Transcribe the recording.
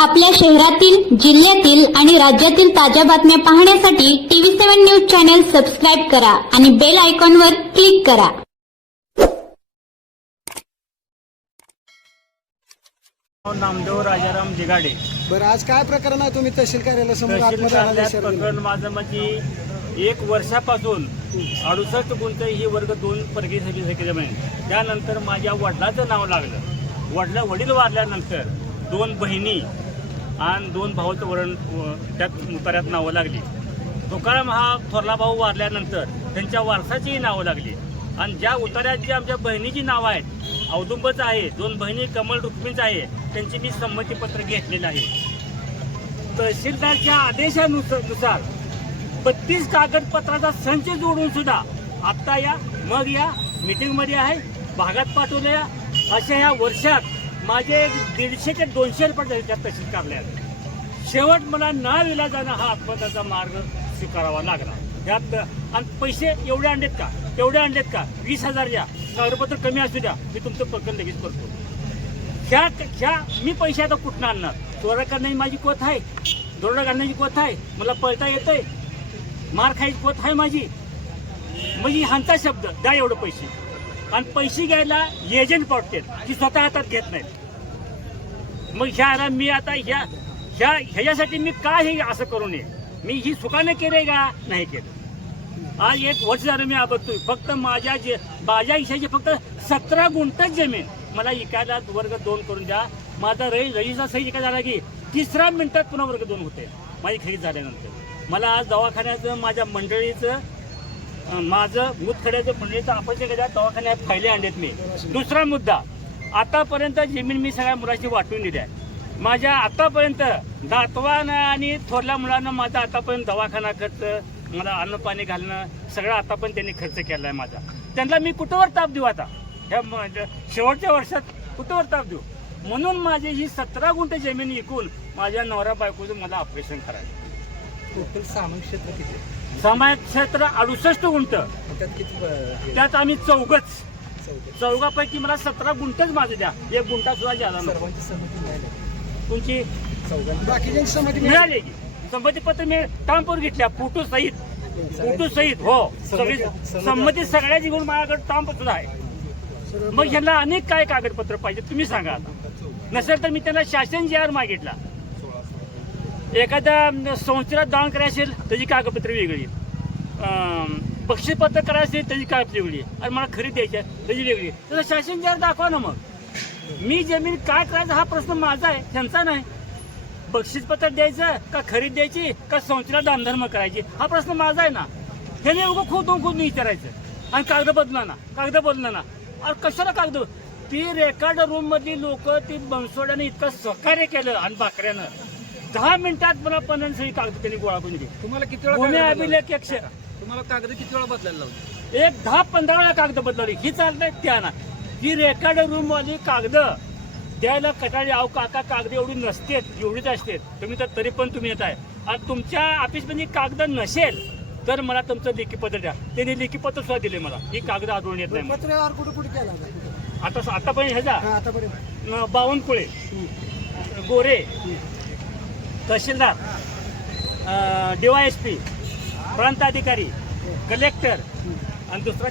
आपल्या शहरातील, जिल्ह्यातील आणि राज्यातील ताज्या बातम्या पाहण्यासाठी TV7 न्यूज चॅनल सबस्क्राईब करा आणि बेल आयकॉनवर क्लिक करा. नामदेव राजाराम जिगाडे. बरं, आज काय प्रकरण आहे? तुम्ही तहसील कार्यालयासमोर तहसील आत्मदानाला कार्यालयात इशारा दिला. प्रकरण माझं म्हणजे 1 वर्षापासून 68 गुंठ ही वर्ग 2 परकीय समिती. त्यानंतर माझ्या वडिलाचं नाव लागलं. वडील वारल्यानंतर 2 बहिणी आणि 2 भावाचं वरण त्यात उतार्यात नावं लागली. तुकाराम हा थोरला भाऊ वारल्यानंतर त्यांच्या वारसाचीही नावं लागली. आणि ज्या उतार्यात जी आमच्या बहिणीची नावं आहेत, औदुंबच आहे, 2 बहिणी कमल रुक्मिणीच आहे, त्यांची मी संमतीपत्र घेतलेलं आहे. तहसीलदारच्या आदेशानुसार 32 कागदपत्राचा संच जोडून सुद्धा आत्ता या मीटिंगमध्ये आहे, भागात पाठवल्या. अशा या वर्षात माझे 150 ते 200 रुपये झाले त्या तहसील कार्यालयात. शेवट मला नाविलाजानं हा आत्महत्याचा मार्ग स्वीकारावा लागला. त्यात आणि पैसे एवढे आणलेत का, तेवढे आणलेत का, 20,000 द्या, कागदपत्र कमी असू द्या, मी तुमचं प्रकरण लगेच करतो. ह्या मी पैसे आता कुठून आणणार? चोरा करण्याची माझी कोथ आहे, दोरडा घालण्याची कोथ आहे, मला पळता येतंय, मार खायची कोथ आहे माझी. म्हणजे ह्यांचा शब्द द्या एवढं पैसे, आणि पैसे घ्यायला एजंट पाठवतात की स्वतः हातात घेत नाहीत. मग ह्याला मी आता ह्याच्यासाठी मी का हे असं करू नये? मी ही सुखानं केलंय का? नाही केलं. आज 1 वर्ष झालं मी आबदतोय. फक्त माझ्या हिशाची फक्त 17 गुंठच जमीन मला इकायला वर्ग 2 करून द्या. माझा रजिस्टर सही इका झाला की 3 मिनिटात पुन्हा वर्ग 2 होते माझी खरेदी झाल्यानंतर. मला आज दवाखान्याचं, माझ्या मंडळीचं, माझं मुतखड्याचं मंडळीचं आपण दवाखान्यात फायले आणलेत मी. दुसरा मुद्दा, आतापर्यंत जमीन मी सगळ्या मुलाची वाटून दिली आहे. माझ्या आतापर्यंत दातवानं आणि थोरल्या मुलांना माझा आतापर्यंत दवाखाना खर्च, मला अन्न पाणी घालणं सगळं आतापर्यंत त्यांनी खर्च केला आहे माझा. त्यांना मी कुठंवर ताप देऊ आता ह्या शेवटच्या वर्षात? कुठंवर ताप देऊ? म्हणून माझी ही 17 गुंठ जमीन विकून माझ्या नवरा बायकोचं मला ऑपरेशन करायचं. टोटल सामायिक क्षेत्र किती? सामायिक क्षेत्र 68 गुंठ. त्यात किती? त्यात आम्ही चौघापैकी मला 17 गुंठच माझं द्या. 1 गुंठा सुद्धा झाला. सर्वांची संमती मिळाली? तुमची बाकीच्यांची संमती मिळाली की संमतीपत्र मी टांपूर घेतल्या, फोटो सहित हो, सगळी संमती सगळ्याची घेऊन माझ्याकडे टांप सुद्धा आहे. मग ह्यांना अनेक काय कागदपत्र पाहिजे तुम्ही सांगा. आता नसेल तर मी त्यांना शासन जी आर मागितला. एखाद्या संस्थेला दान करायचं असेल त्याची कागदपत्र वेगळी, बक्षीसपत्र करायचं असेल त्याची कागदपत्र वेगळी, आणि मला खरेदी द्यायची आहे त्याची वेगळी. त्याला शासन जी आर दाखवा ना. मग मी जमीन काय करायचं हा प्रश्न माझा आहे, त्यांचा नाही. बक्षीसपत्र द्यायचं का खरेदी द्यायची का संस्थेला दानधर्म करायची हा प्रश्न माझा आहे ना. ह्याने उगं खूप विचारायचं आणि कागद बदला ना. अरे कशाला कागद? ती रेकॉर्ड रूम मधली लोक ती बनसोड्याने इतकं सहकार्य केलं आणि बाकऱ्यानं 10 मिनिटात मला 50 कागद त्यांनी गोळा करून दिली. तुम्हाला किती वेळा गुन्हे अभिलेख 100. तुम्हाला कागद किती वेळा बदलायला लावली? 10-15 वेळा कागद बदलवली. ही चालतंय त्या ना. ती रेकॉर्ड रूम वाली कागद द्यायला कटाळी. अहो काका, कागद एवढी नसतेत, एवढीच असते. तुम्ही तर तरी पण तुम्ही येत आहे. आणि तुमच्या ऑफिसमध्ये कागद नसेल तर मला तुमचं लेखीपत्र द्या. त्यांनी लेखीपत्र सुद्धा दिले मला. ही कागद आढळून येत नाही. पत्रव्यवहार कुठे केला आतापर्यंत ह्याचा आतापर्यंत? बावनकुळे, गोरे, तहसीलदार, DYSP, प्रांत अधिकारी, कलेक्टर, आणि दुसरा